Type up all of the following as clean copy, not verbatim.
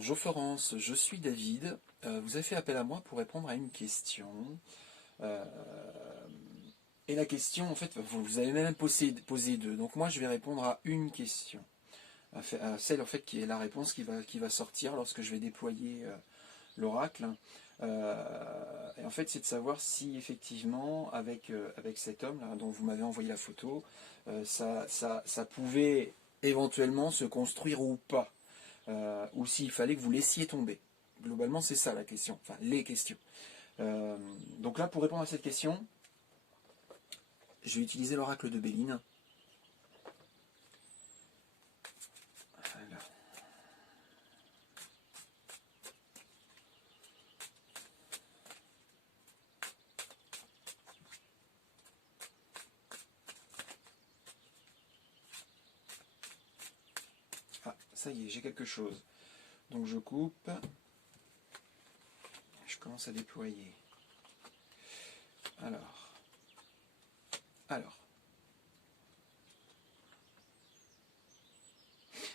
Bonjour Florence, je suis David. Vous avez fait appel à moi pour répondre à une question. Euh, et la question, en fait, vous avez même posé deux. Donc moi, je vais répondre à une question. À celle, en fait, qui est la réponse qui va sortir lorsque je vais déployer l'oracle. Et en fait, c'est de savoir si effectivement, avec cet homme là, dont vous m'avez envoyé la photo, ça pouvait éventuellement se construire ou pas. Ou s'il fallait que vous laissiez tomber. Globalement, c'est ça la question, enfin les questions. Donc là, pour répondre à cette question, je vais utiliser l'oracle de Béline. Alors. Ah, ça y est, j'ai quelque chose. Donc je coupe. Je commence à déployer. Alors. Alors.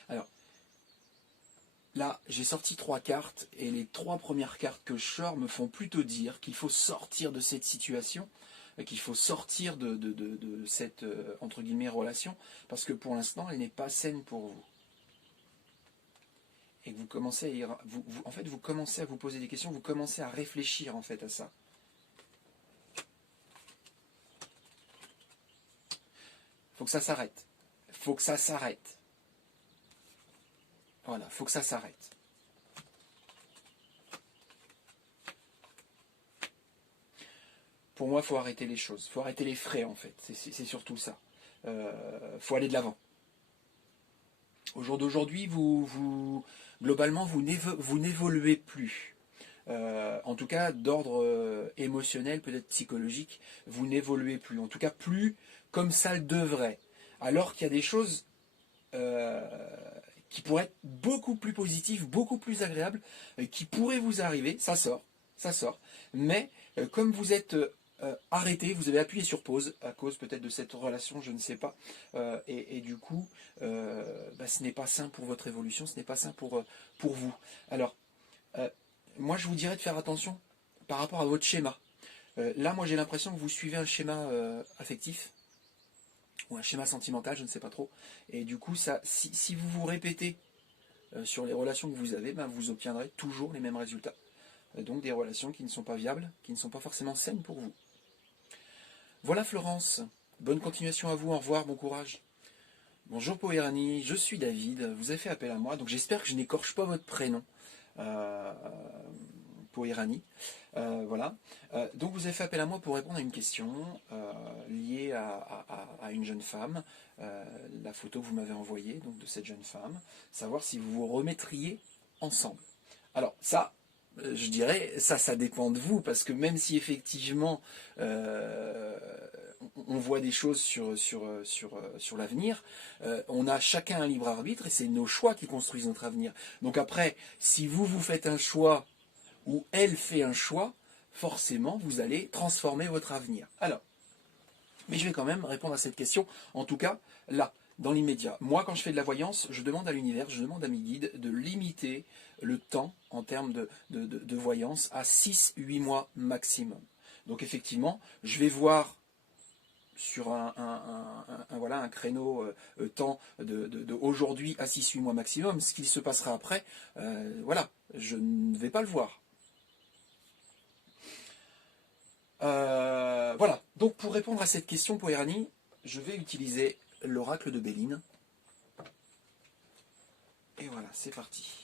Alors. Là, j'ai sorti 3 cartes et les 3 premières cartes que je sors me font plutôt dire qu'il faut sortir de cette situation, qu'il faut sortir de cette entre guillemets relation, parce que pour l'instant, elle n'est pas saine pour vous. Et que vous commencez à en fait, vous commencez à vous poser des questions, vous commencez à réfléchir en fait à ça. Faut que ça s'arrête. Faut que ça s'arrête. Voilà, faut que ça s'arrête. Pour moi, faut arrêter les choses. Faut arrêter les frais en fait. C'est surtout ça. Faut aller de l'avant. Au jour d'aujourd'hui, globalement, vous n'évoluez plus. En tout cas, d'ordre émotionnel, peut-être psychologique, vous n'évoluez plus. En tout cas, plus comme ça le devrait. Alors qu'il y a des choses qui pourraient être beaucoup plus positives, beaucoup plus agréables, qui pourraient vous arriver. Ça sort. Mais comme vous êtes arrêté, vous avez appuyé sur pause à cause peut-être de cette relation, je ne sais pas. Et du coup, ce n'est pas sain pour votre évolution, ce n'est pas sain pour vous. Alors, euh, moi, je vous dirais de faire attention par rapport à votre schéma. Là, moi, j'ai l'impression que vous suivez un schéma affectif ou un schéma sentimental, je ne sais pas trop. Et du coup, si vous vous répétez sur les relations que vous avez, vous obtiendrez toujours les mêmes résultats. Donc des relations qui ne sont pas viables, qui ne sont pas forcément saines pour vous. Voilà Florence, bonne continuation à vous, au revoir, bon courage. Bonjour Poérani, je suis David, vous avez fait appel à moi, donc j'espère que je n'écorche pas votre prénom. Euh, Poérani. Voilà. Donc vous avez fait appel à moi pour répondre à une question liée à une jeune femme, la photo que vous m'avez envoyée donc de cette jeune femme, savoir si vous vous remettriez ensemble. Alors ça, je dirais, ça dépend de vous, parce que même si effectivement on voit des choses sur l'avenir, on a chacun un libre arbitre et c'est nos choix qui construisent notre avenir. Donc après, si vous faites un choix ou elle fait un choix, forcément vous allez transformer votre avenir. Alors, mais je vais quand même répondre à cette question, en tout cas là, dans l'immédiat. Moi, quand je fais de la voyance, je demande à l'univers, je demande à mes guides de limiter le temps en termes de voyance à 6-8 mois maximum. Donc effectivement, je vais voir sur voilà, un créneau temps de aujourd'hui à 6-8 mois maximum. Ce qui se passera après, voilà, je ne vais pas le voir. Voilà, donc pour répondre à cette question, Poérani, je vais utiliser l'oracle de Béline. Et voilà, c'est parti.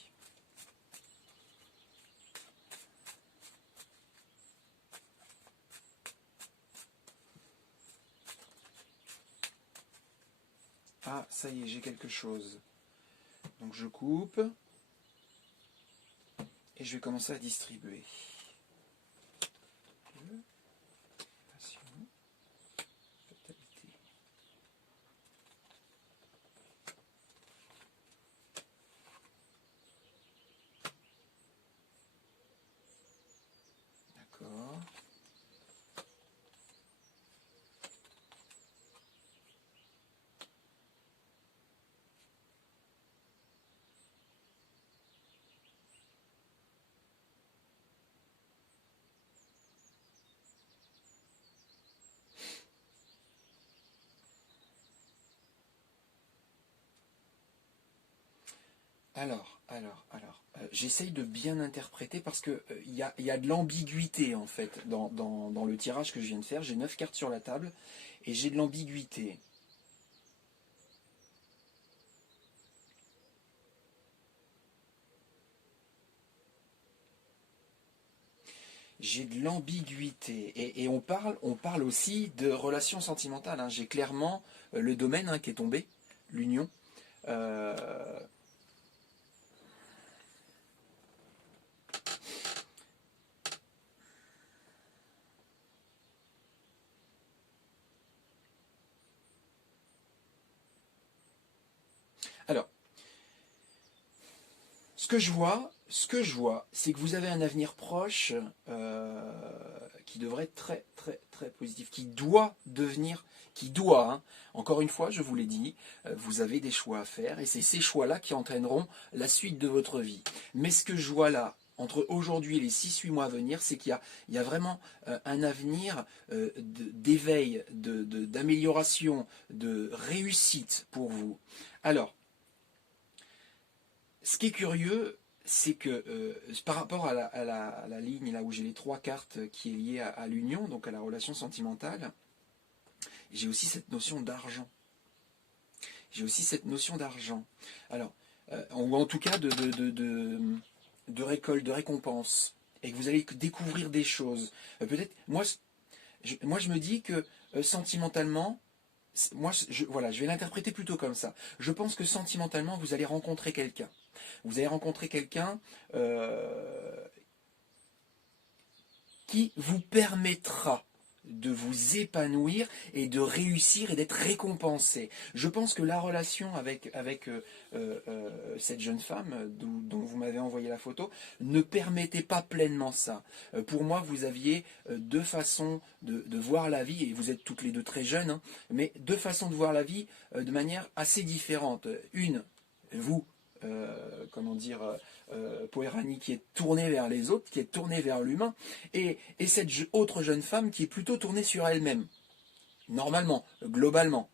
Ah, ça y est, j'ai quelque chose. Donc je coupe. Et je vais commencer à distribuer. D'accord. J'essaye de bien interpréter parce que il y a de l'ambiguïté en fait dans le tirage que je viens de faire. J'ai 9 cartes sur la table et j'ai de l'ambiguïté. J'ai de l'ambiguïté et on parle aussi de relations sentimentales, hein. J'ai clairement le domaine, hein, qui est tombé, l'union. Euh, alors, ce que je vois, c'est que vous avez un avenir proche qui devrait être très très très positif, qui doit, hein, encore une fois, je vous l'ai dit, vous avez des choix à faire et c'est ces choix-là qui entraîneront la suite de votre vie. Mais ce que je vois là, entre aujourd'hui et les 6-8 mois à venir, c'est il y a vraiment un avenir d'éveil, d'amélioration, de réussite pour vous. Alors, ce qui est curieux, c'est que par rapport à la ligne là où j'ai les 3 cartes qui est liée à l'union, donc à la relation sentimentale, j'ai aussi cette notion d'argent. J'ai aussi cette notion d'argent. Alors, ou en tout cas de récolte, de récompense. Et que vous allez découvrir des choses. Peut-être, moi je me dis que sentimentalement, voilà, je vais l'interpréter plutôt comme ça. Je pense que sentimentalement, vous allez rencontrer quelqu'un. Vous allez rencontrer quelqu'un qui vous permettra de vous épanouir et de réussir et d'être récompensé. Je pense que la relation avec cette jeune femme dont vous m'avez envoyé la photo ne permettait pas pleinement ça. Pour moi, vous aviez deux façons de voir la vie, et vous êtes toutes les deux très jeunes, hein, mais deux façons de voir la vie de manière assez différente. Une, vous, comment dire, Poérani qui est tournée vers les autres, qui est tournée vers l'humain, et cette autre jeune femme qui est plutôt tournée sur elle-même, normalement, globalement,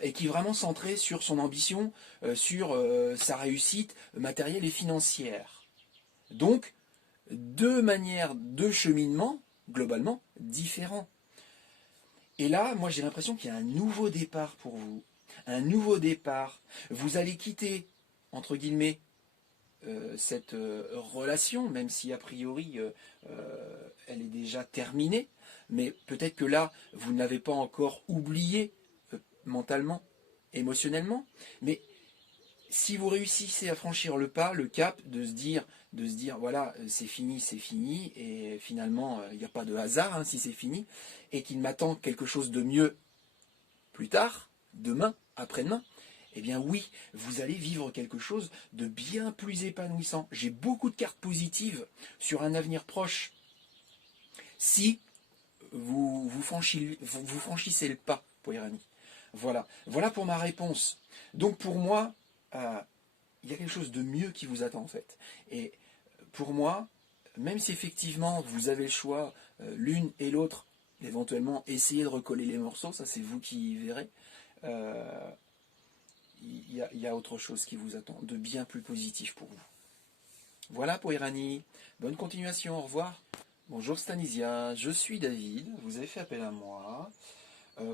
et qui est vraiment centrée sur son ambition, sur sa réussite matérielle et financière. Donc, deux cheminements, globalement, différents. Et là, moi j'ai l'impression qu'il y a un nouveau départ pour vous. Un nouveau départ. Vous allez quitter, entre guillemets, cette relation, même si a priori elle est déjà terminée, mais peut-être que là, vous ne l'avez pas encore oublié mentalement, émotionnellement, mais si vous réussissez à franchir le pas, le cap, de se dire voilà, c'est fini, et finalement, il n'y a pas de hasard, hein, si c'est fini, et qu'il m'attend quelque chose de mieux plus tard, demain, après-demain, eh bien oui, vous allez vivre quelque chose de bien plus épanouissant. J'ai beaucoup de cartes positives sur un avenir proche. Si vous franchissez le pas, Poirani. Voilà. Voilà pour ma réponse. Donc pour moi, il y a quelque chose de mieux qui vous attend en fait. Et pour moi, même si effectivement vous avez le choix, l'une et l'autre, éventuellement essayez de recoller les morceaux, ça c'est vous qui verrez. Euh, il y a autre chose qui vous attend, de bien plus positif pour vous. Voilà pour Irani. Bonne continuation, au revoir. Bonjour Stanisia, je suis David, vous avez fait appel à moi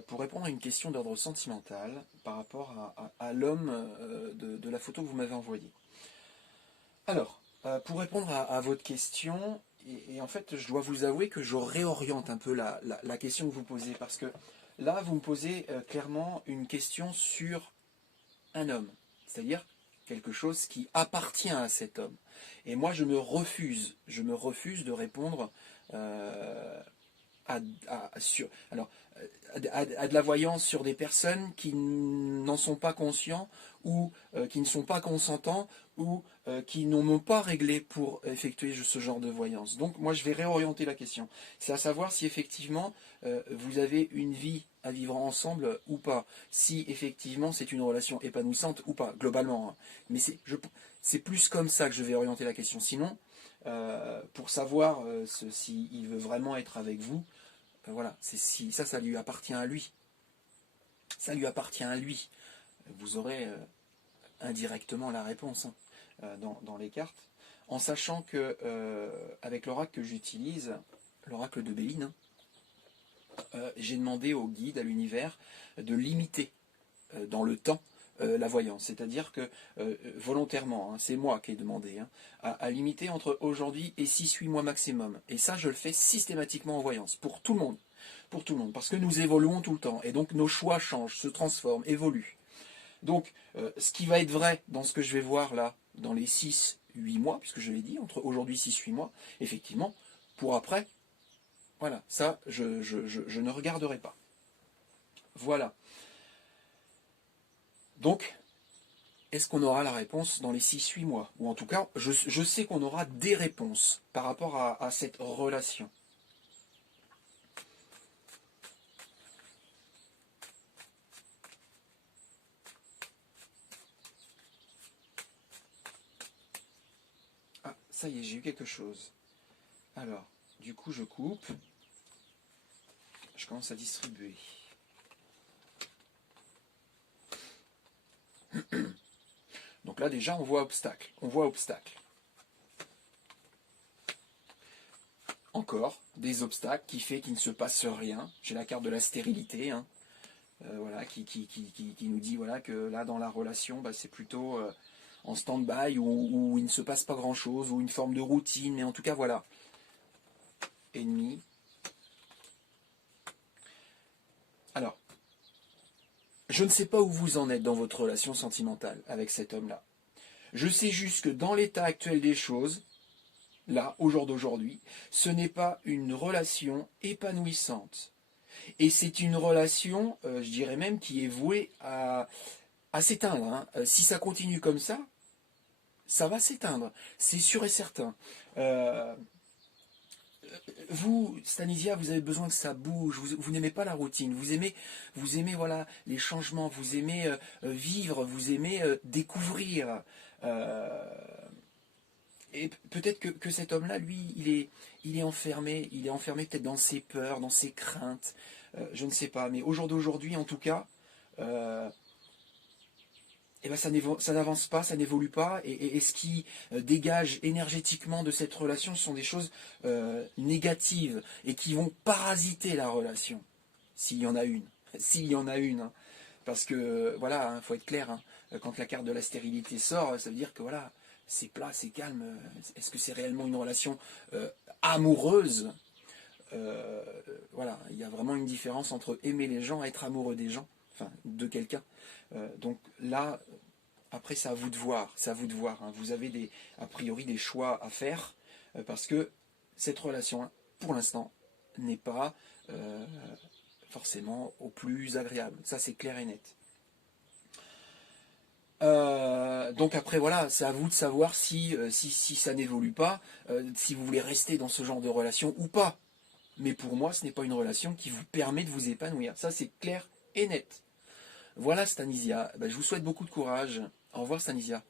pour répondre à une question d'ordre sentimental par rapport à l'homme de la photo que vous m'avez envoyée. Alors, pour répondre à votre question, et en fait je dois vous avouer que je réoriente un peu la question que vous posez, parce que là vous me posez clairement une question sur un homme, c'est-à-dire quelque chose qui appartient à cet homme. Et moi, je me refuse de répondre alors, à de la voyance sur des personnes qui n'en sont pas conscients ou qui ne sont pas consentants ou qui n'en ont pas réglé pour effectuer ce genre de voyance. Donc moi je vais réorienter la question. C'est à savoir si effectivement vous avez une vie à vivre ensemble ou pas. Si effectivement c'est une relation épanouissante ou pas, globalement. Hein. Mais c'est plus comme ça que je vais orienter la question. Sinon, pour savoir s'il veut vraiment être avec vous, voilà, si ça lui appartient à lui. Ça lui appartient à lui. Vous aurez indirectement la réponse hein, dans les cartes, en sachant que avec l'oracle que j'utilise, l'oracle de Béline, j'ai demandé au guide, à l'univers, de limiter dans le temps la voyance. C'est-à-dire que volontairement, hein, c'est moi qui ai demandé, hein, à limiter entre aujourd'hui et 6-8 mois maximum. Et ça, je le fais systématiquement en voyance, pour tout le monde. Pour tout le monde, parce que nous évoluons tout le temps. Et donc nos choix changent, se transforment, évoluent. Donc, ce qui va être vrai dans ce que je vais voir là, dans les 6-8 mois, puisque je l'ai dit, entre aujourd'hui 6-8 mois, effectivement, pour après, voilà, ça, je ne regarderai pas. Voilà. Donc, est-ce qu'on aura la réponse dans les 6-8 mois? Ou en tout cas, je sais qu'on aura des réponses par rapport à cette relation. Ah, ça y est, j'ai eu quelque chose. Alors, du coup, je coupe. Je commence à distribuer. Donc là, déjà, on voit obstacle. On voit obstacle. Encore des obstacles qui fait qu'il ne se passe rien. J'ai la carte de la stérilité, hein, voilà, qui nous dit voilà, que là, dans la relation, bah, c'est plutôt en stand-by où il ne se passe pas grand-chose, ou une forme de routine. Mais en tout cas, voilà. Ennemi. Alors, je ne sais pas où vous en êtes dans votre relation sentimentale avec cet homme-là. Je sais juste que dans l'état actuel des choses, là, au jour d'aujourd'hui, ce n'est pas une relation épanouissante. Et c'est une relation, je dirais même, qui est vouée à s'éteindre. Hein. Si ça continue comme ça va s'éteindre. C'est sûr et certain. Vous, Stanisia, vous avez besoin que ça bouge. Vous n'aimez pas la routine. Vous aimez voilà, les changements. Vous aimez vivre. Vous aimez découvrir. Et peut-être que cet homme-là, lui, il est enfermé. Il est enfermé peut-être dans ses peurs, dans ses craintes. Je ne sais pas. Mais au jour d'aujourd'hui, en tout cas, eh ben ça n'avance pas, ça n'évolue pas. Et ce qui dégage énergétiquement de cette relation, ce sont des choses négatives et qui vont parasiter la relation. S'il y en a une. S'il y en a une. Hein. Parce que, voilà, il faut être clair. Hein. Quand la carte de la stérilité sort, ça veut dire que, voilà, c'est plat, c'est calme. Est-ce que c'est réellement une relation amoureuse? Voilà, il y a vraiment une différence entre aimer les gens et être amoureux des gens, enfin de quelqu'un. Donc là, après c'est à vous de voir, c'est à vous de voir. Hein. Vous avez a priori des choix à faire parce que cette relation, pour l'instant, n'est pas forcément au plus agréable. Ça c'est clair et net. Donc après voilà, c'est à vous de savoir si ça n'évolue pas, si vous voulez rester dans ce genre de relation ou pas. Mais pour moi, ce n'est pas une relation qui vous permet de vous épanouir. Ça, c'est clair et net. Voilà, Stanisia. Ben, je vous souhaite beaucoup de courage. Au revoir, Stanisia.